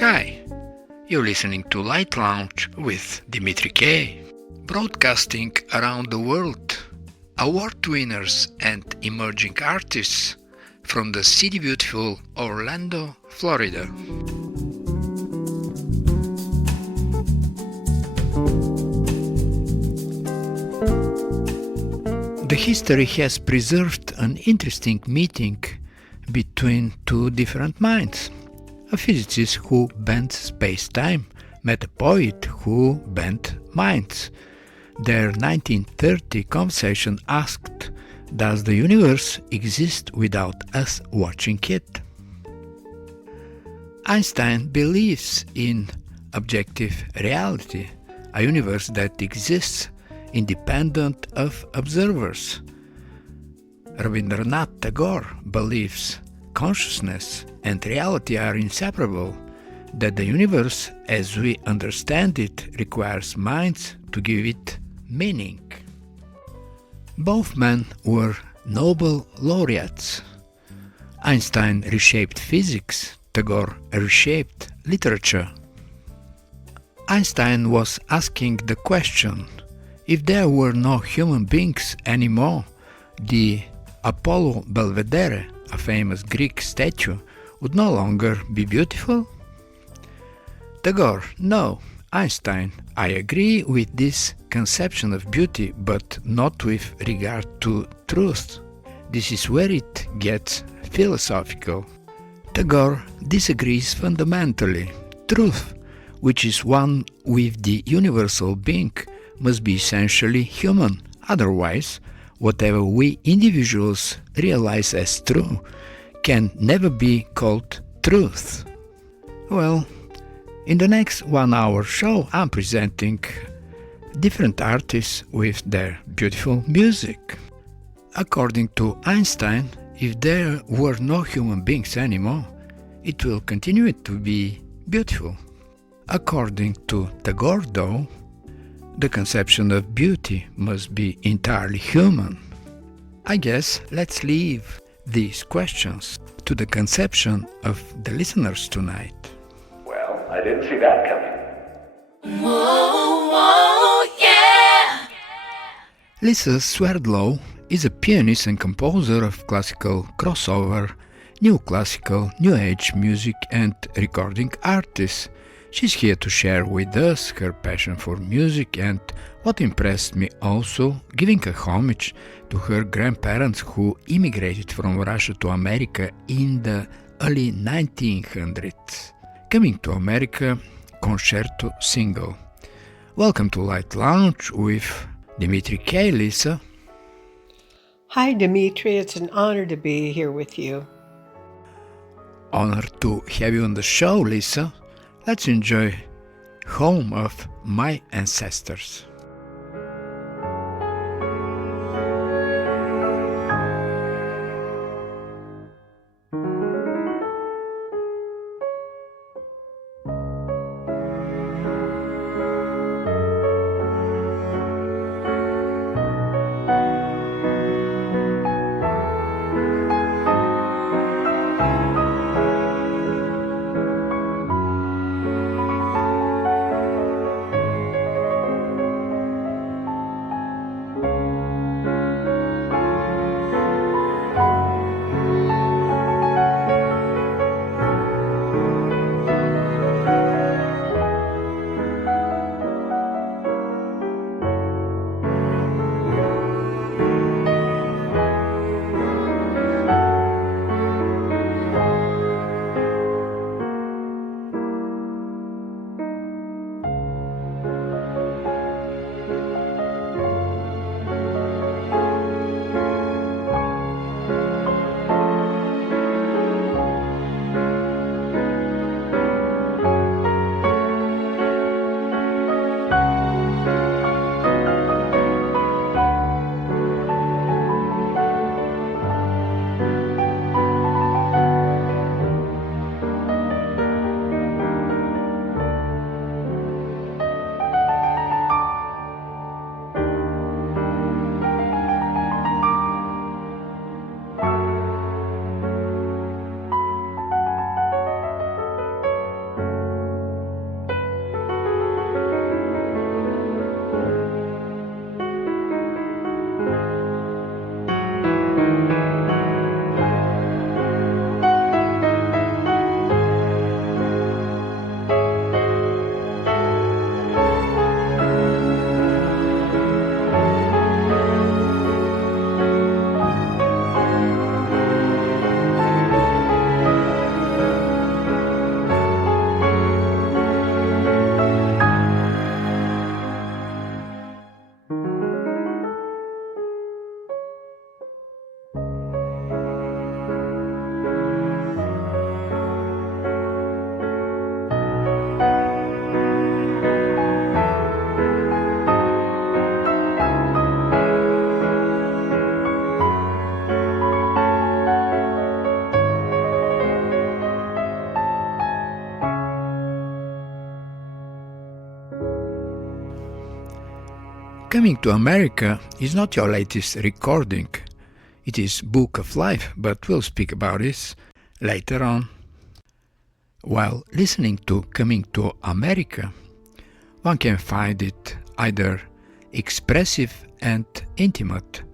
Hi, you're listening to Lite Lounge with Dimitri K, broadcasting around the world, award winners and emerging artists from the city beautiful Orlando, Florida. The history has preserved an interesting meeting between two different minds. A physicist who bent space-time met a poet who bent minds. Their 1930 conversation asked, "Does the universe exist without us watching it?" Einstein believes in objective reality, a universe that exists independent of observers. Rabindranath Tagore believes consciousness and reality are inseparable, that the universe as we understand it requires minds to give it meaning. Both men were Nobel laureates. Einstein reshaped physics, Tagore reshaped literature. Einstein was asking the question, if there were no human beings anymore, the Apollo Belvedere, a famous Greek statue, would no longer be beautiful? Tagore: no. Einstein: I agree with this conception of beauty, but not with regard to truth. This is where it gets philosophical. Tagore disagrees fundamentally. Truth, which is one with the universal being, must be essentially human. Otherwise, whatever we individuals realize as true can never be called truth. Well, in the next 1 hour show, I'm presenting different artists with their beautiful music. According to Einstein, if there were no human beings anymore, it will continue to be beautiful. According to Tagore, though, the conception of beauty must be entirely human. I guess let's leave these questions to the conception of the listeners tonight. Well, I didn't see that coming. Whoa, whoa, yeah! Lisa Swerdlow is a pianist and composer of classical crossover, new classical, new age music and recording artist. She's here to share with us her passion for music and what impressed me also, giving a homage to her grandparents who immigrated from Russia to America in the early 1900s. Coming to America, concerto single. Welcome to Lite Lounge with Dimitri K, Lisa. Hi, Dimitri. It's an honor to be here with you. Honor to have you on the show, Lisa. Let's enjoy Home of My Ancestors. Coming to America is not your latest recording. It is Book of Life, but we'll speak about this later on. While listening to Coming to America, one can find it either expressive and intimate,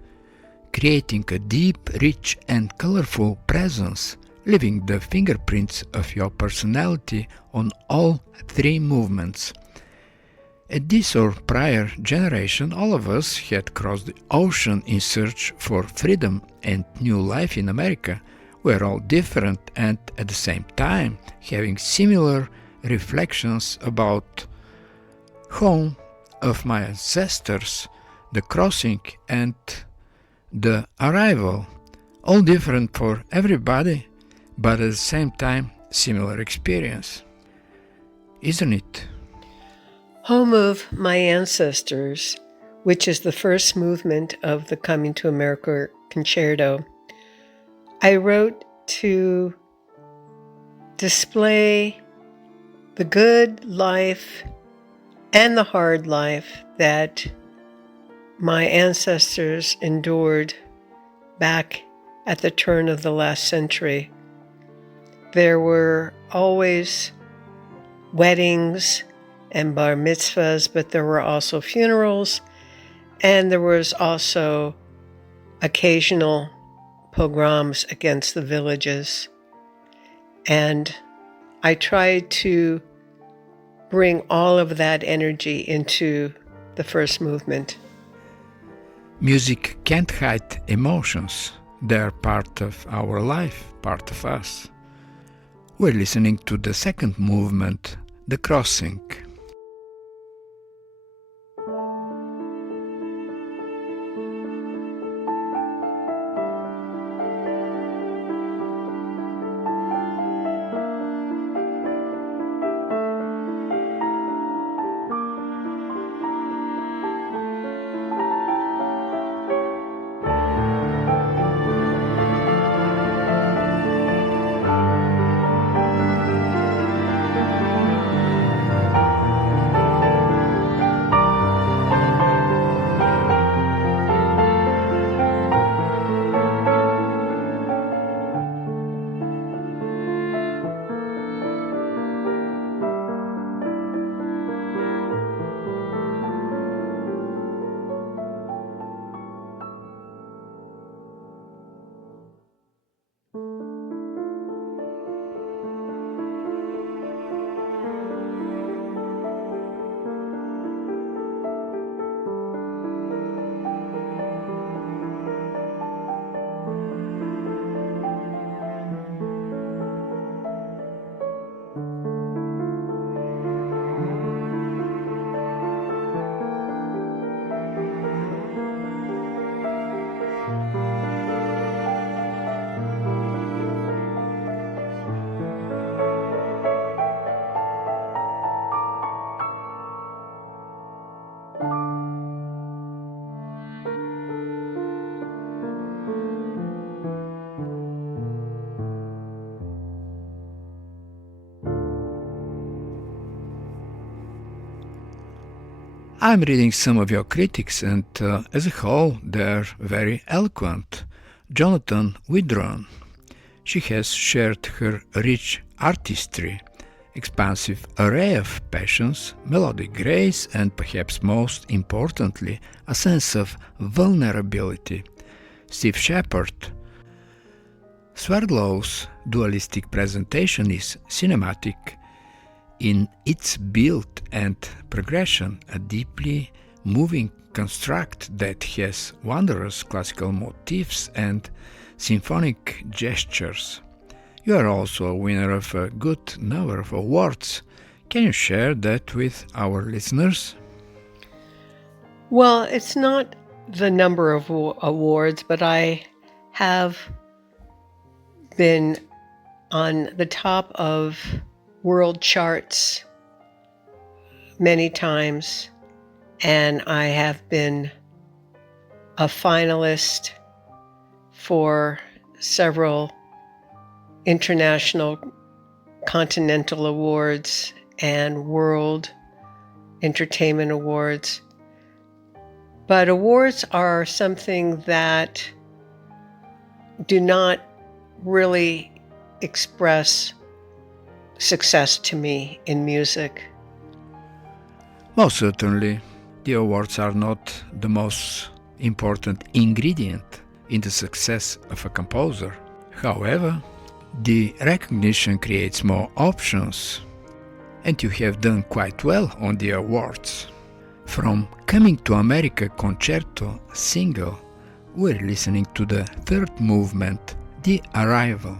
creating a deep, rich and colorful presence, leaving the fingerprints of your personality on all three movements. At this or prior generation, all of us had crossed the ocean in search for freedom and new life in America. We're all different and at the same time having similar reflections about home of my ancestors, the crossing and the arrival. All different for everybody, but at the same time similar experience. Isn't it? Home of My Ancestors, which is the first movement of the Coming to America concerto, I wrote to display the good life and the hard life that my ancestors endured back at the turn of the last century. There were always weddings and bar mitzvahs, but there were also funerals, and there was also occasional pogroms against the villages. And I tried to bring all of that energy into the first movement. Music can't hide emotions. They're part of our life, part of us. We're listening to the second movement, the crossing. I'm reading some of your critics, and as a whole, they're very eloquent. Jonathan Widron. She has shared her rich artistry, expansive array of passions, melodic grace, and perhaps most importantly, a sense of vulnerability. Steve Shepard. Swerdlow's dualistic presentation is cinematic in its build and progression, a deeply moving construct that has wondrous classical motifs and symphonic gestures. You are also a winner of a good number of awards. Can you share that with our listeners? Well, it's not the number of awards, but I have been on the top of world charts many times, and I have been a finalist for several international continental awards and world entertainment awards. But awards are something that do not really express success to me in music. Most certainly, the awards are not the most important ingredient in the success of a composer. However, the recognition creates more options, and you have done quite well on the awards. From Coming to America Concerto single, we're listening to the third movement, The Arrival.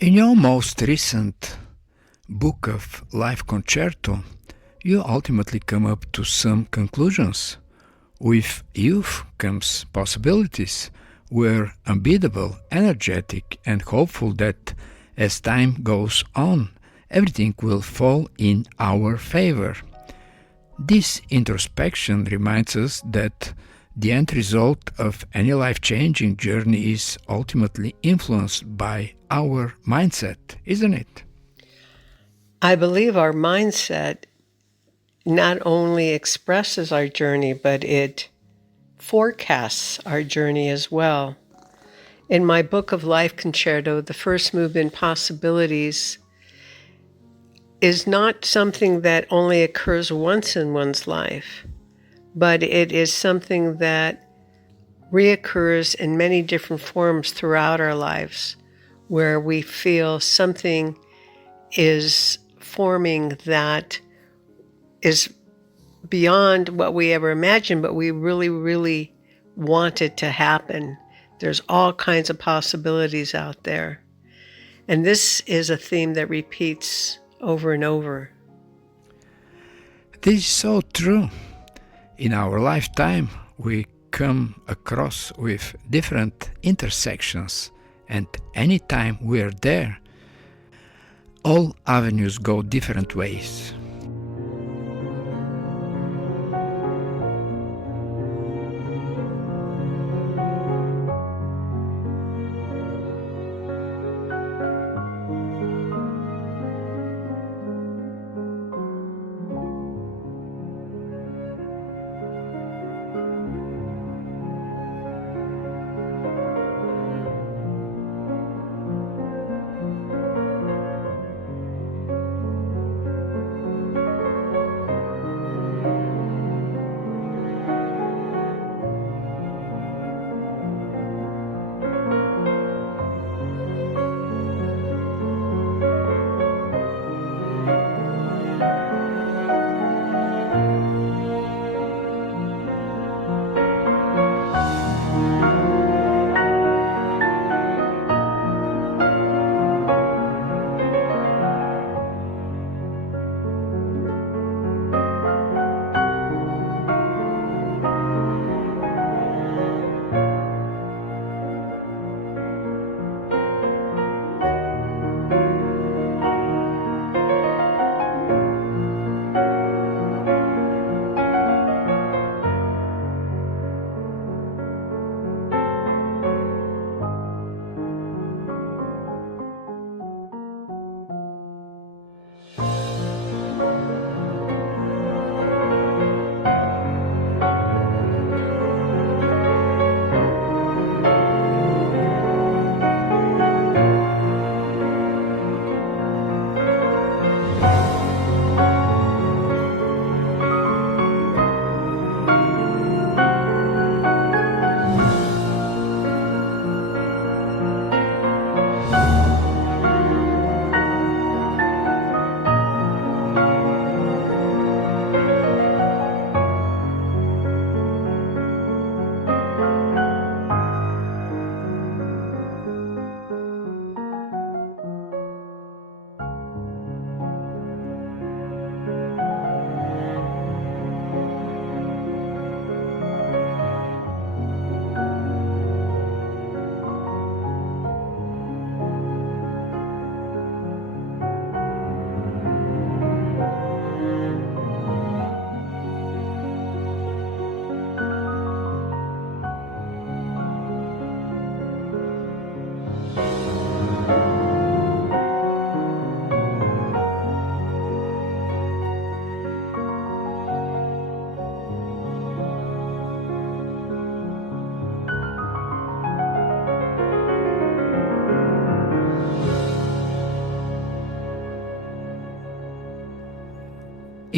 In your most recent book of live concerto, you ultimately come up to some conclusions. With youth comes possibilities. We're unbeatable, energetic, and hopeful that as time goes on, everything will fall in our favor. This introspection reminds us that the end result of any life-changing journey is ultimately influenced by our mindset, isn't it? I believe our mindset not only expresses our journey, but it forecasts our journey as well. In my book of life concerto, the first movement, Possibilities, is not something that only occurs once in one's life, but it is something that reoccurs in many different forms throughout our lives, where we feel something is forming that is beyond what we ever imagined, but we really, really want it to happen. There's all kinds of possibilities out there. And this is a theme that repeats over and over. This is so true. In our lifetime, we come across with different intersections, and anytime we are there, all avenues go different ways.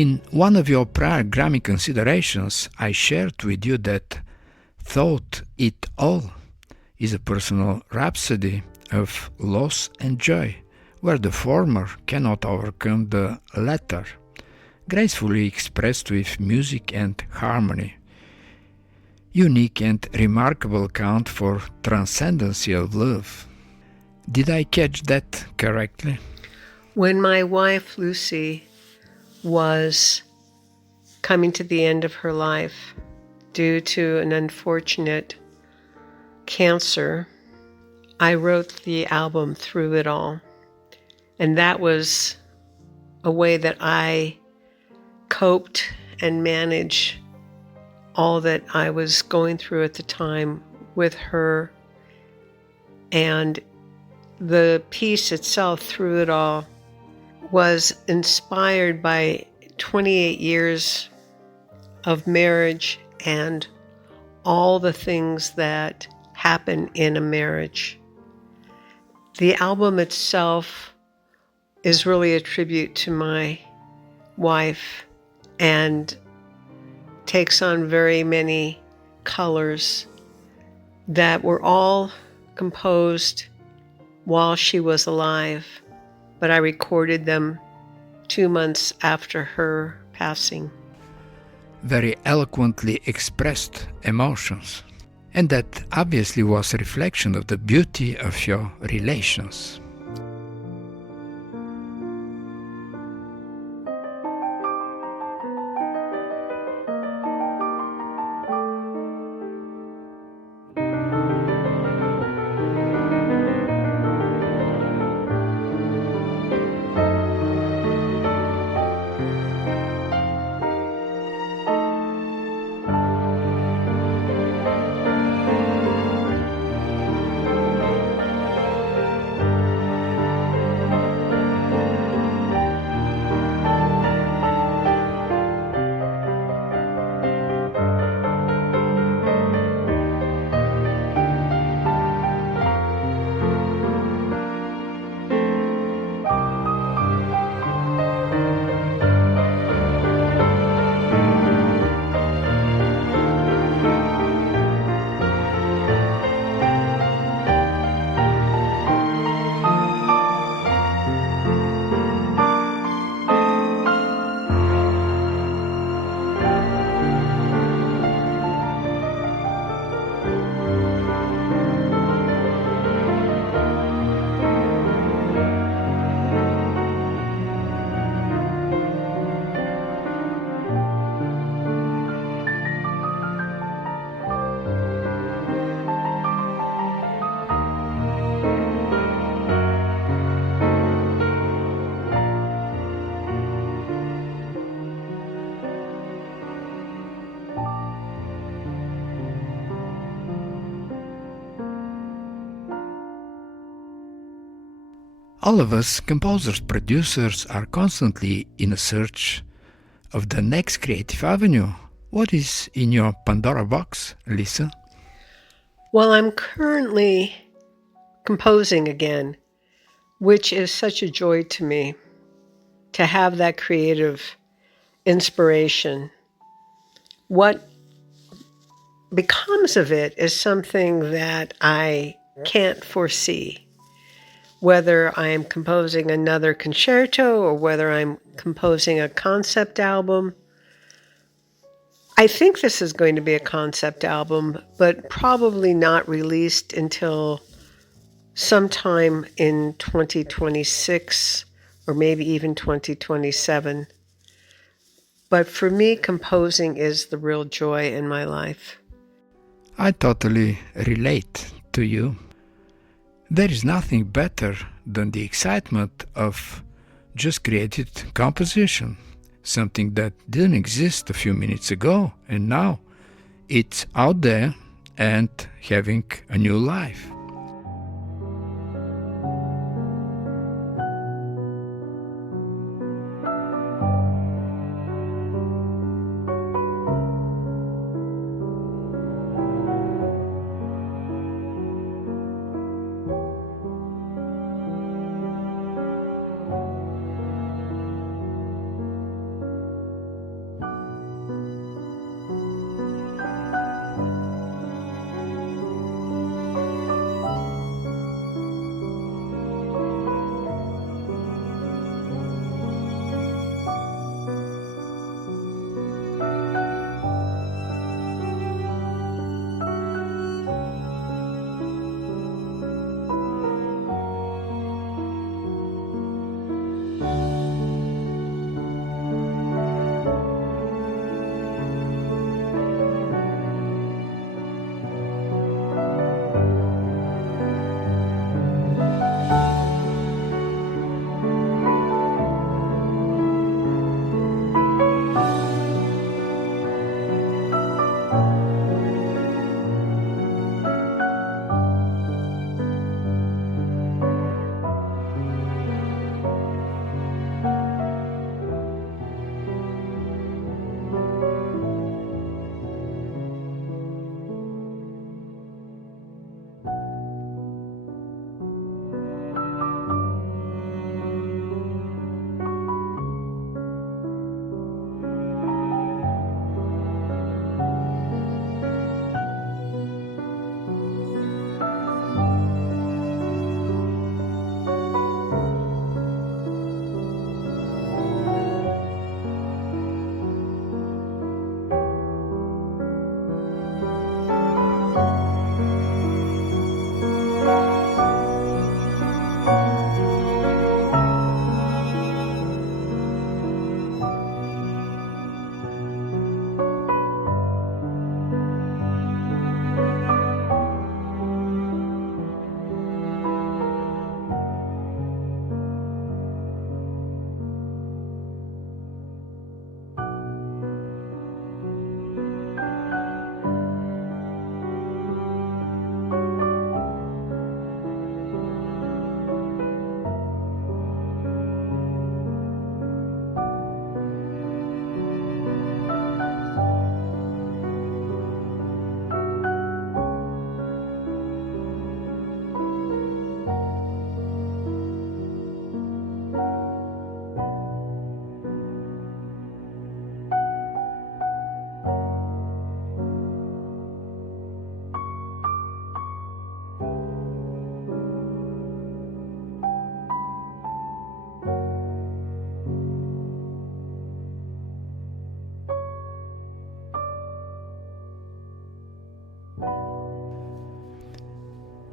In one of your prior Grammy considerations, I shared with you that Thought It All is a personal rhapsody of loss and joy, where the former cannot overcome the latter, gracefully expressed with music and harmony. Unique and remarkable account for transcendency of love. Did I catch that correctly? When my wife, Lucy, was coming to the end of her life due to an unfortunate cancer, I wrote the album Through It All. And that was a way that I coped and managed all that I was going through at the time with her. And the piece itself, Through It All, was inspired by 28 years of marriage and all the things that happen in a marriage. The album itself is really a tribute to my wife and takes on very many colors that were all composed while she was alive, but I recorded them 2 months after her passing. Very eloquently expressed emotions. And that obviously was a reflection of the beauty of your relations. All of us, composers, producers, are constantly in a search of the next creative avenue. What is in your Pandora box, Lisa? Well, I'm currently composing again, which is such a joy to me to have that creative inspiration. What becomes of it is something that I can't foresee. Whether I am composing another concerto or whether I'm composing a concept album. I think this is going to be a concept album, but probably not released until sometime in 2026 or maybe even 2027. But for me, composing is the real joy in my life. I totally relate to you. There is nothing better than the excitement of just created composition, something that didn't exist a few minutes ago, and now it's out there and having a new life.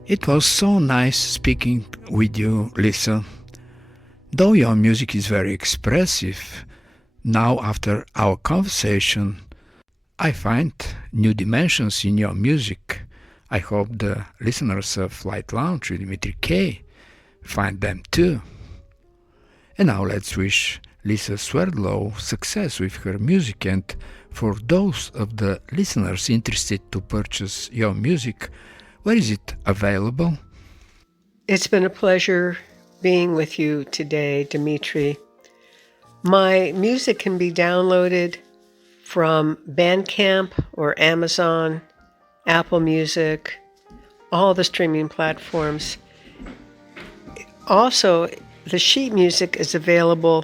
It was so nice speaking with you, Lisa. Though your music is very expressive, now after our conversation, I find new dimensions in your music. I hope the listeners of Lite Lounge with Dimitri K find them too. And now let's wish Lisa Swerdlow success with her music, and for those of the listeners interested to purchase your music, where is it available? It's been a pleasure being with you today, Dimitri. My music can be downloaded from Bandcamp or Amazon, Apple Music, all the streaming platforms. Also, the sheet music is available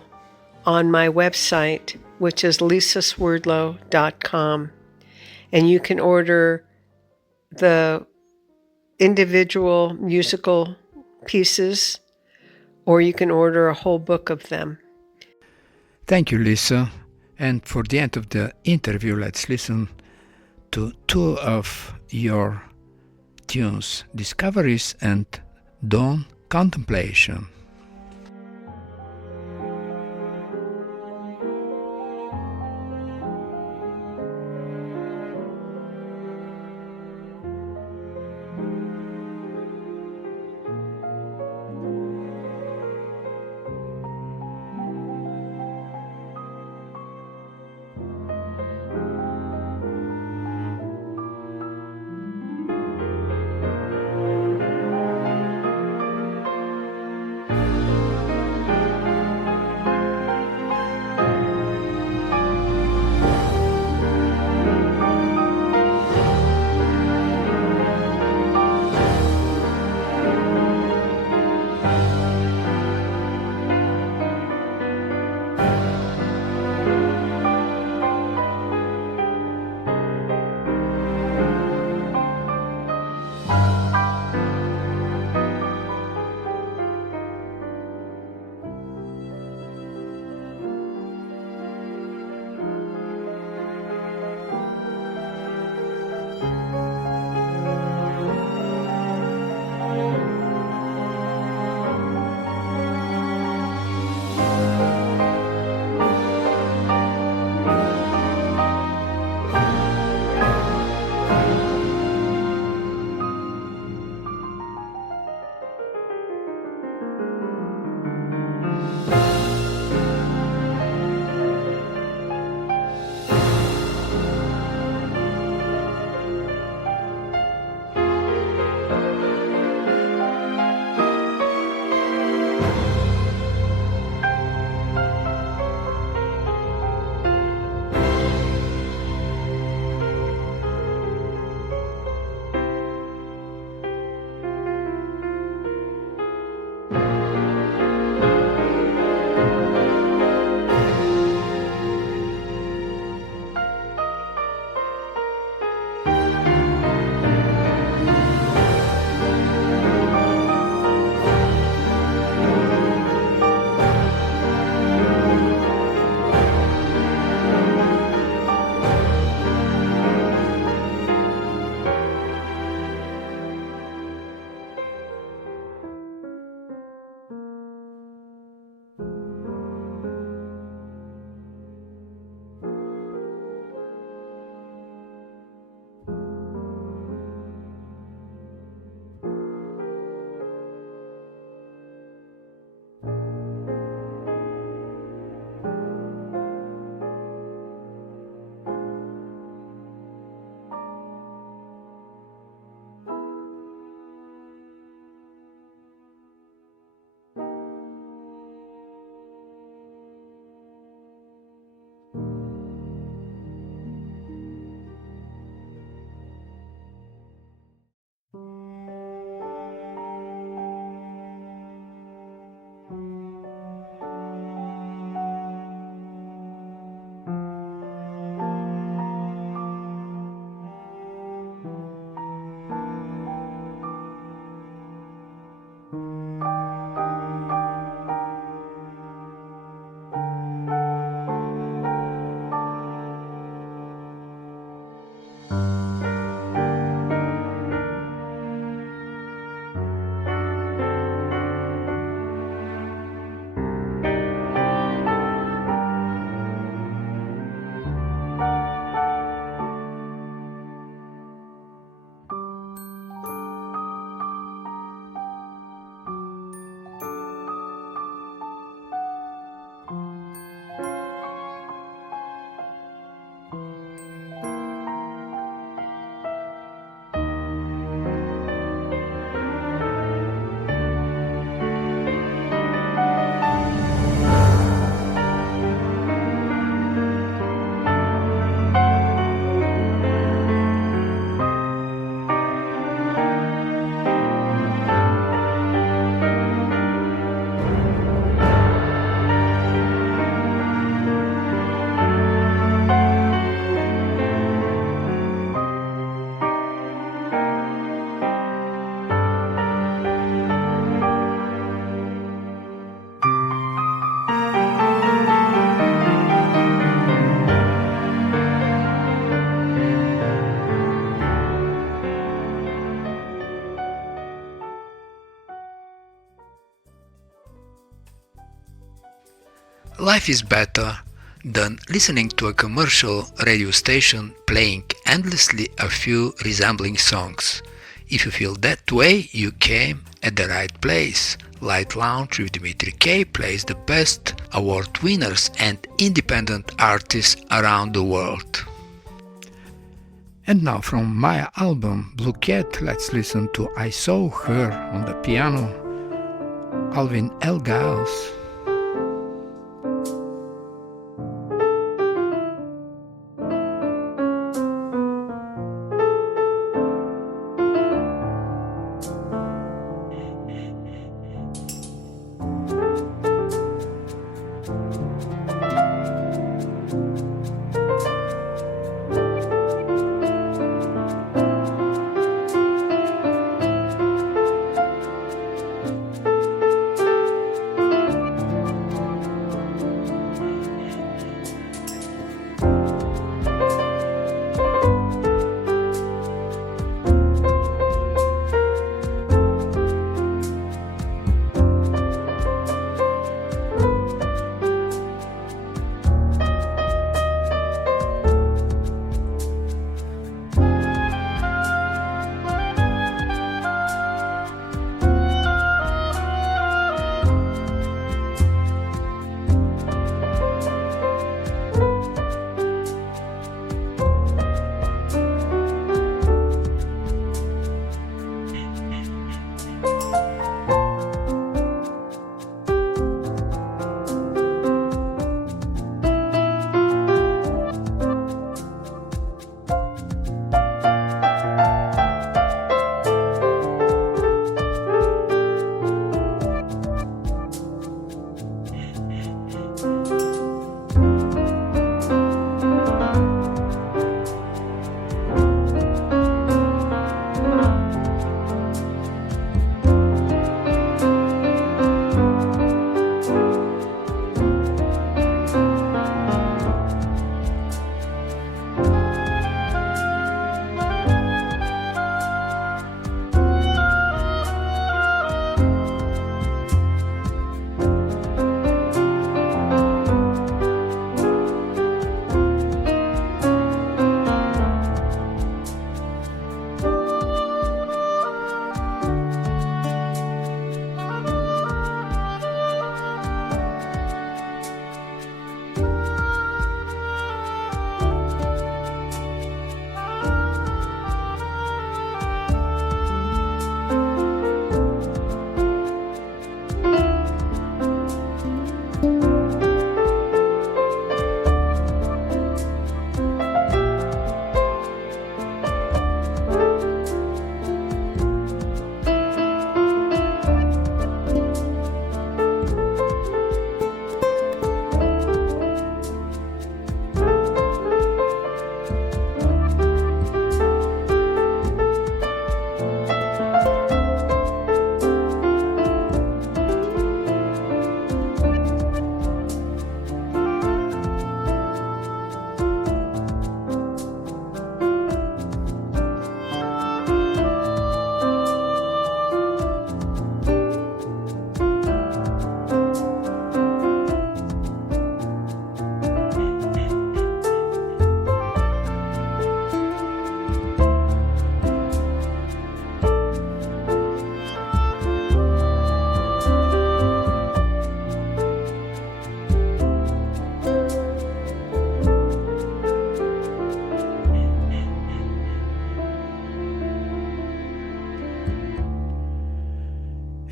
on my website, which is lisaswerdlow.com. And you can order the individual musical pieces, or you can order a whole book of them. Thank you, Lisa. And for the end of the interview, let's listen to two of your tunes, Discoveries and Dawn Contemplation. Life is better than listening to a commercial radio station playing endlessly a few resembling songs. If you feel that way, you came at the right place. Lite Lounge with Dimitri K plays the best award winners and independent artists around the world. And now from my album Blue Cat, let's listen to I Saw Her on the piano, Alvin Elgaus.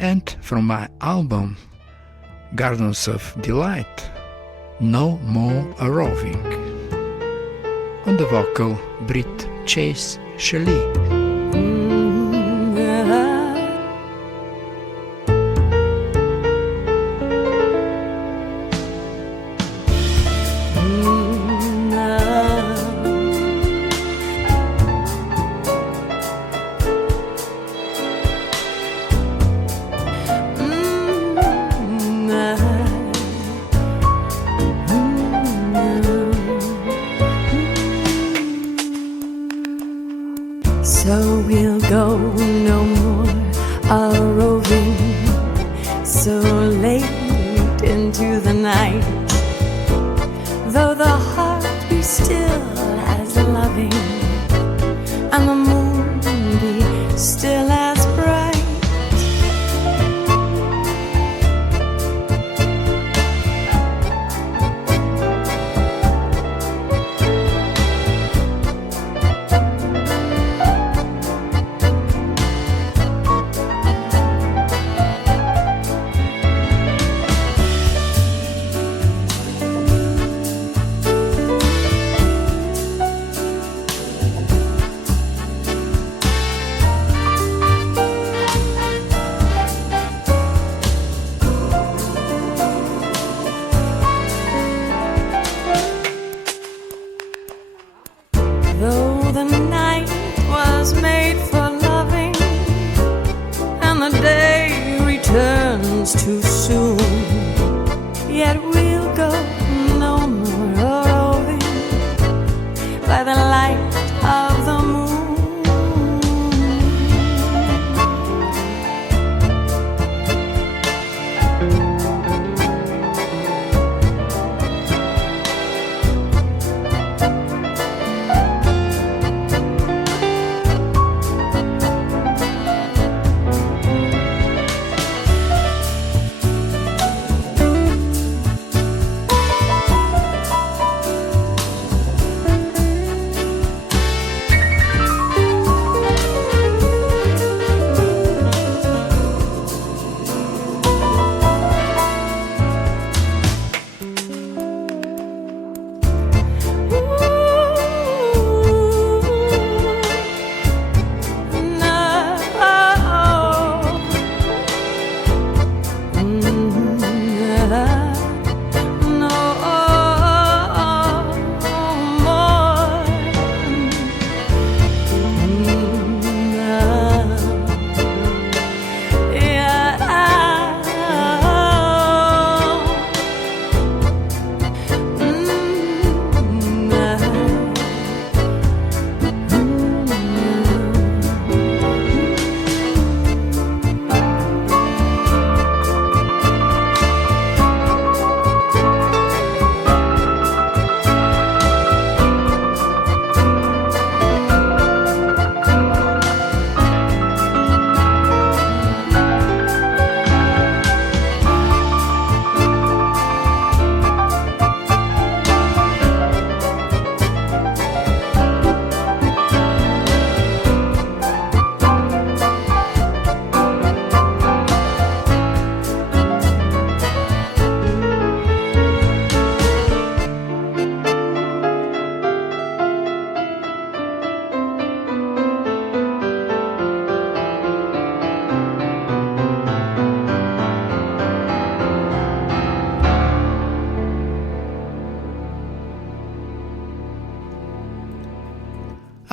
And from my album Gardens of Delight, No More a Roving. On the vocal, Brit Chase Shelley. So comes too soon. Yet we'll go no more roving by the light of the moon.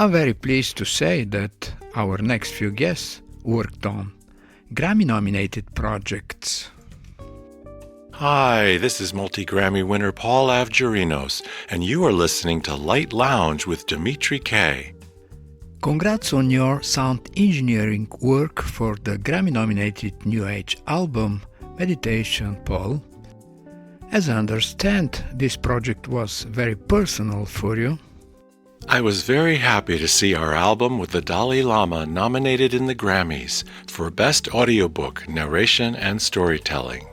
I'm very pleased to say that our next few guests worked on Grammy-nominated projects. Hi, this is multi-Grammy winner Paul Avgerinos, and you are listening to Lite Lounge with Dimitri K. Congrats on your sound engineering work for the Grammy-nominated New Age album Meditation, Paul. As I understand, this project was very personal for you. I was very happy to see our album with the Dalai Lama nominated in the Grammys for Best Audiobook, Narration, and Storytelling.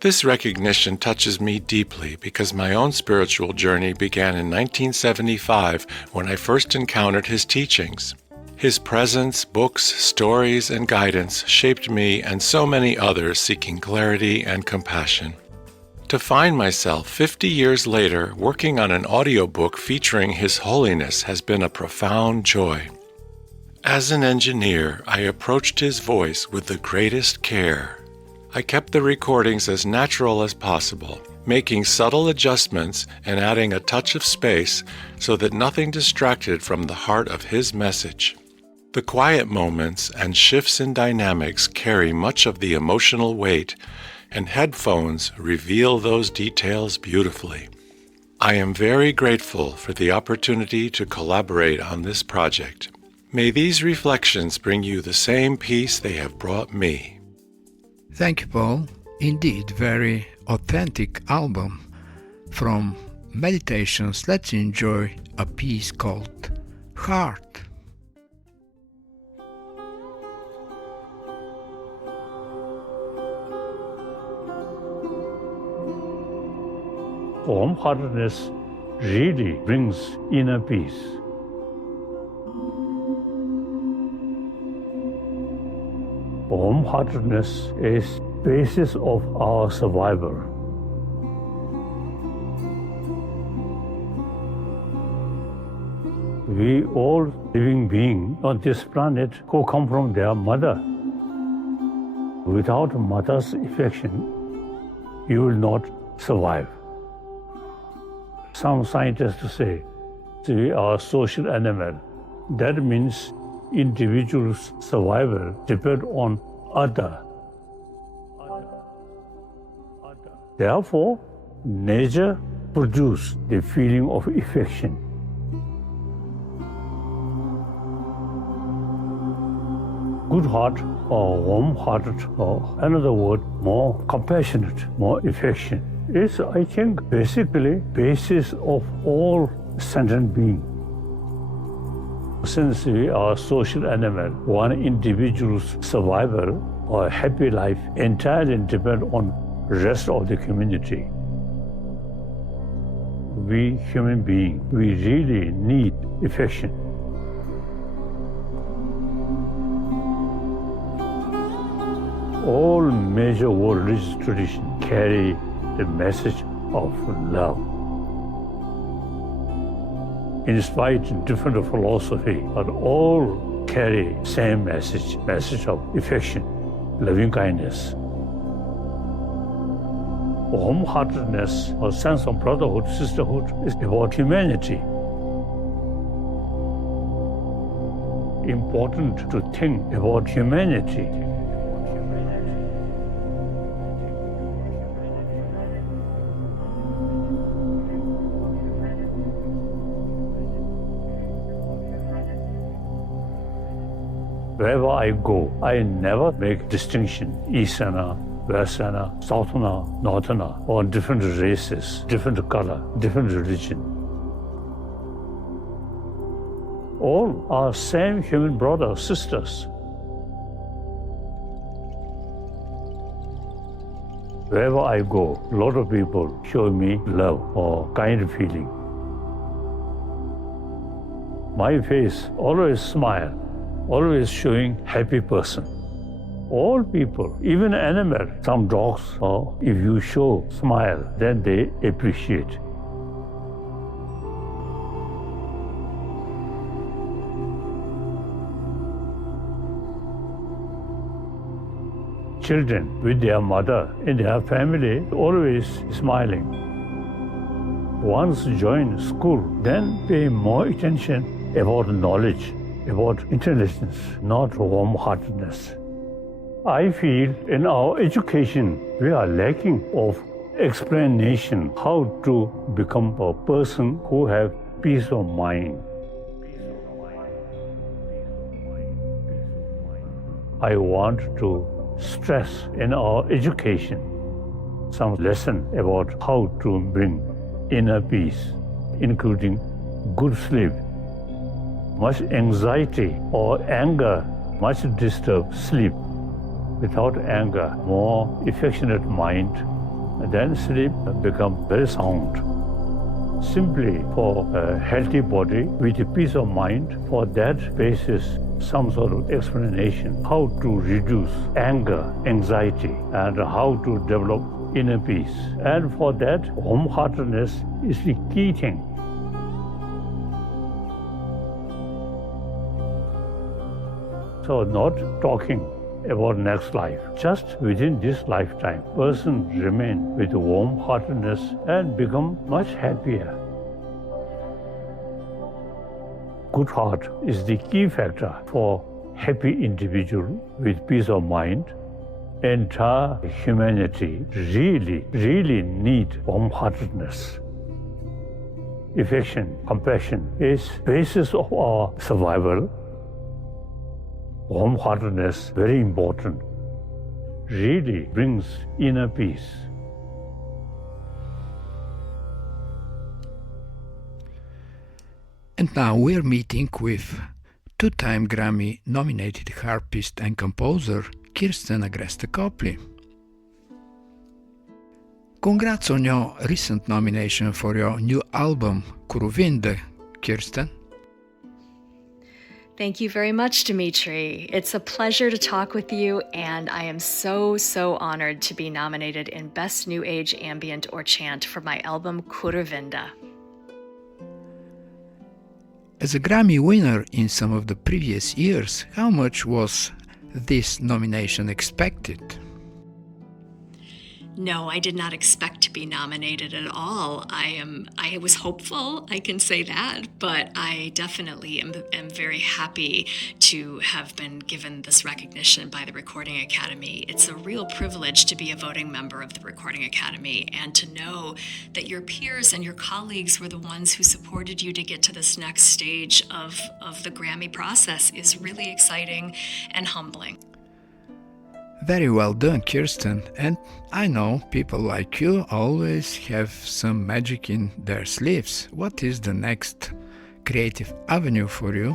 This recognition touches me deeply because my own spiritual journey began in 1975 when I first encountered his teachings. His presence, books, stories, and guidance shaped me and so many others seeking clarity and compassion. To find myself 50 years later working on an audiobook featuring His Holiness has been a profound joy. As an engineer, I approached his voice with the greatest care. I kept the recordings as natural as possible, making subtle adjustments and adding a touch of space so that nothing distracted from the heart of his message. The quiet moments and shifts in dynamics carry much of the emotional weight, and headphones reveal those details beautifully. I am very grateful for the opportunity to collaborate on this project. May these reflections bring you the same peace they have brought me. Thank you, Paul. Indeed, very authentic album. From Meditations, let's enjoy a piece called Heart. Warm-heartedness really brings inner peace. Warm-heartedness is basis of our survival. We all living beings on this planet who come from their mother. Without mother's affection, you will not survive. Some scientists say we are a social animal. That means individuals' survival depends on other. Therefore, nature produces the feeling of affection. Good heart or warm-hearted, or another word, more compassionate, more affection, is, I think, basically basis of all sentient being. Since we are social animal, one individual's survival or happy life entirely depends on rest of the community. We human beings, we really need affection. All major world religious traditions carry the message of love. In spite of different philosophy, but all carry same message of affection, loving kindness. Warm-heartedness or sense of brotherhood, sisterhood is about humanity. Important to think about humanity. Wherever I go, I never make distinction, Easterner, Westerner, Southerner, Northerner, or different races, different color, different religion. All are same human brothers, sisters. Wherever I go, a lot of people show me love or kind feeling. My face always smile, always showing happy person. All people, even animals, some dogs, or if you show smile, then they appreciate. Children with their mother in their family always smiling. Once join school, then pay more attention about knowledge, about intelligence, not warm-heartedness. I feel in our education we are lacking of explanation how to become a person who have peace of mind. I want to stress in our education some lesson about how to bring inner peace, including good sleep. Much anxiety or anger much disturb sleep. Without anger, more affectionate mind, then sleep become very sound. Simply for a healthy body with a peace of mind, for that basis some sort of explanation how to reduce anger, anxiety, and how to develop inner peace. And for that, warm-heartedness is the key thing. So not talking about next life. Just within this lifetime, person remain with warm-heartedness and become much happier. Good heart is the key factor for happy individual with peace of mind. Entire humanity really need warm-heartedness. Affection, compassion is basis of our survival. Warm-heartedness, very important, really brings inner peace. And now we're meeting with two-time Grammy-nominated harpist and composer Kirsten Agresta Copely. Congrats on your recent nomination for your new album, Kuruvinda, Kirsten. Thank you very much, Dimitri. It's a pleasure to talk with you, and I am so honored to be nominated in Best New Age Ambient or Chant for my album Kuruvinda. As a Grammy winner in some of the previous years, how much was this nomination expected? No, I did not expect to be nominated at all. I was hopeful, I can say that, but I definitely am very happy to have been given this recognition by the Recording Academy. It's a real privilege to be a voting member of the Recording Academy and to know that your peers and your colleagues were the ones who supported you to get to this next stage of the Grammy process is really exciting and humbling. Very well done, Kirsten, and I know people like you always have some magic in their sleeves. What is the next creative avenue for you?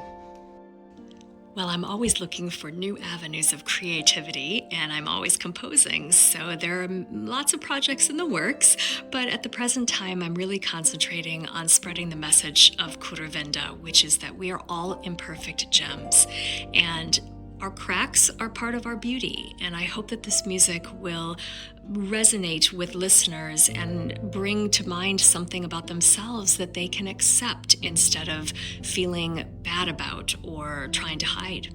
Well, I'm always looking for new avenues of creativity, and I'm always composing. So there are lots of projects in the works, but at the present time, I'm really concentrating on spreading the message of Kuruvenda, which is that we are all imperfect gems. And our cracks are part of our beauty, and I hope that this music will resonate with listeners and bring to mind something about themselves that they can accept instead of feeling bad about or trying to hide.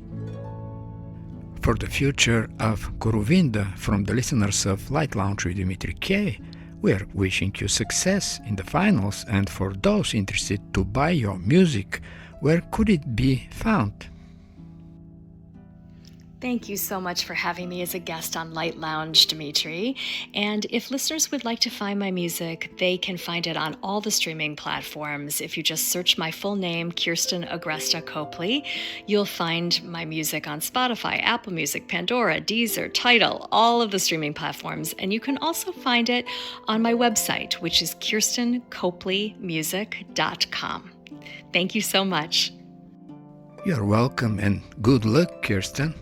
For the future of Kuruvenda, from the listeners of Lite Lounge with Dimitri K, we are wishing you success in the finals, and for those interested to buy your music, where could it be found? Thank you so much for having me as a guest on Lite Lounge, Dimitri. And if listeners would like to find my music, they can find it on all the streaming platforms. If you just search my full name, Kirsten Agresta Copely, you'll find my music on Spotify, Apple Music, Pandora, Deezer, Tidal, all of the streaming platforms. And you can also find it on my website, which is kirstencopleymusic.com. Thank you so much. You're welcome, and good luck, Kirsten.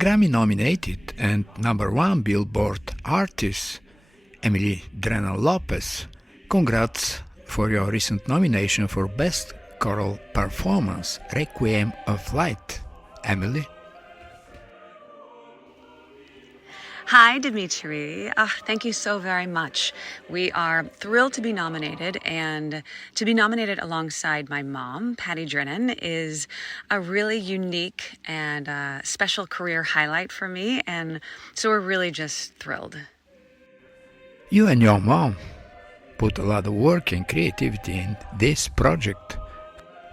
Grammy-nominated and #1 Billboard artist Emily Drennan Lopez, congrats for your recent nomination for Best Choral Performance, Requiem of Light. Emily? Hi, Dimitri. Thank you so very much. We are thrilled to be nominated, and to be nominated alongside my mom, Patty Drennan, is a really unique and special career highlight for me, and so we're really just thrilled. You and your mom put a lot of work and creativity in this project.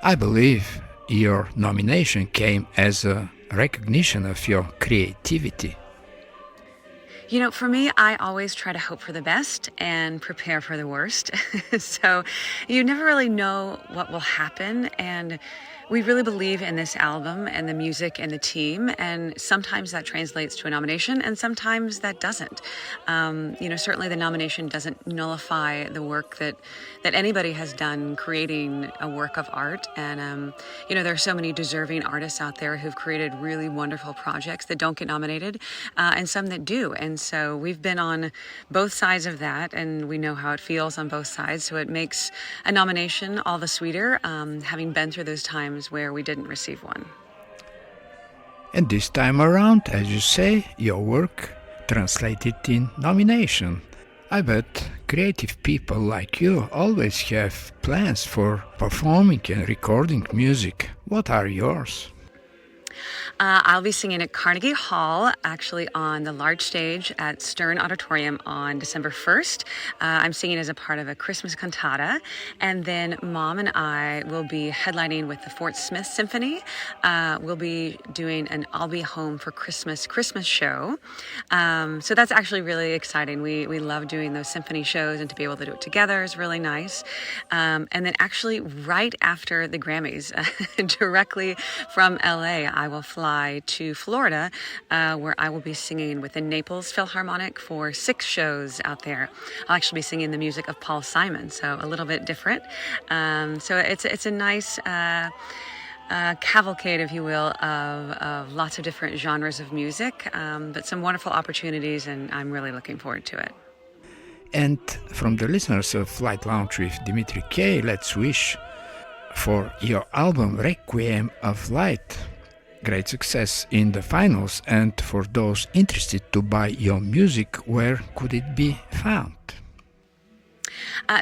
I believe your nomination came as a recognition of your creativity. You know, for me, I always try to hope for the best and prepare for the worst. So you never really know what will happen. And we really believe in this album and the music and the team. And sometimes that translates to a nomination and sometimes that doesn't. Certainly the nomination doesn't nullify the work that anybody has done creating a work of art. And, there are so many deserving artists out there who've created really wonderful projects that don't get nominated and some that do. And so we've been on both sides of that and we know how it feels on both sides. So it makes a nomination all the sweeter, having been through those times where we didn't receive one. And this time around, as you say, your work translated in nomination. I bet creative people like you always have plans for performing and recording music. What are yours? I'll be singing at Carnegie Hall, actually on the large stage at Stern Auditorium on December 1st. I'm singing as a part of a Christmas cantata. And then Mom and I will be headlining with the Fort Smith Symphony. We'll be doing an I'll Be Home for Christmas show. So that's actually really exciting. We love doing those symphony shows, and to be able to do it together is really nice. And then actually right after the Grammys, directly from LA, I will fly to Florida, where I will be singing with the Naples Philharmonic for 6 shows out there. I'll actually be singing the music of Paul Simon, so a little bit different. So it's a nice cavalcade, if you will, of lots of different genres of music, but some wonderful opportunities, and I'm really looking forward to it. And from the listeners of Lite Lounge with Dimitri K, let's wish for your album Requiem of Light great success in the finals, and for those interested to buy your music, where could it be found?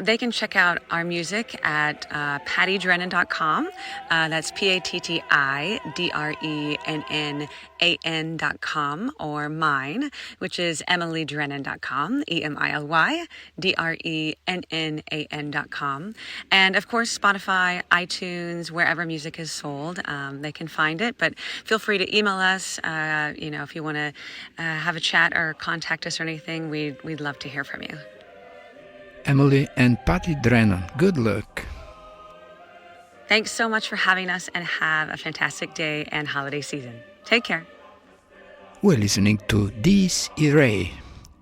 They can check out our music at pattydrennan.com. That's PATTIDRENNAN.com, or mine, which is emilydrennan.com, EMILYDRENNAN.com. And of course, Spotify, iTunes, wherever music is sold, they can find it. But feel free to email us, if you want to have a chat or contact us or anything. We'd love to hear from you. Emily and Patty Drennan, good luck. Thanks so much for having us, and have a fantastic day and holiday season. Take care. We're listening to This Ray,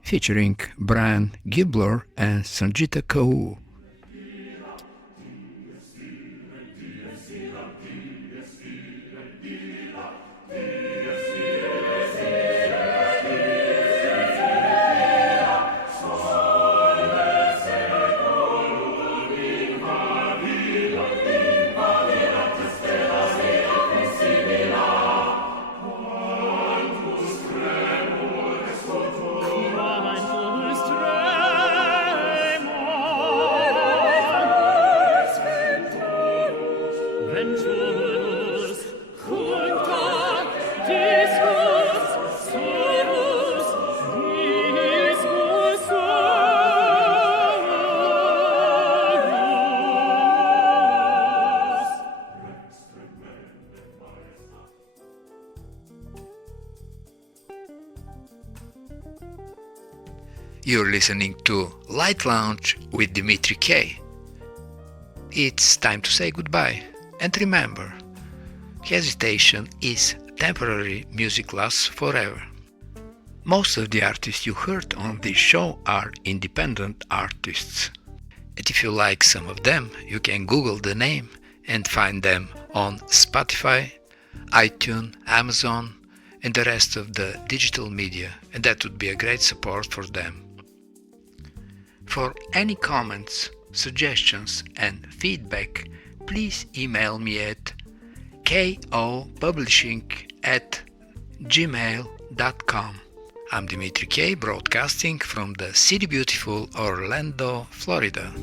featuring Brian Gibler and Sanjita Kaur. You're listening to Lite Lounge with Dimitri K. It's time to say goodbye. And remember, hesitation is temporary, music lasts forever. Most of the artists you heard on this show are independent artists. And if you like some of them, you can Google the name and find them on Spotify, iTunes, Amazon, and the rest of the digital media, and that would be a great support for them. For any comments, suggestions and feedback, please email me at kopublishing@gmail.com. I'm Dimitri K, broadcasting from the city beautiful Orlando, Florida.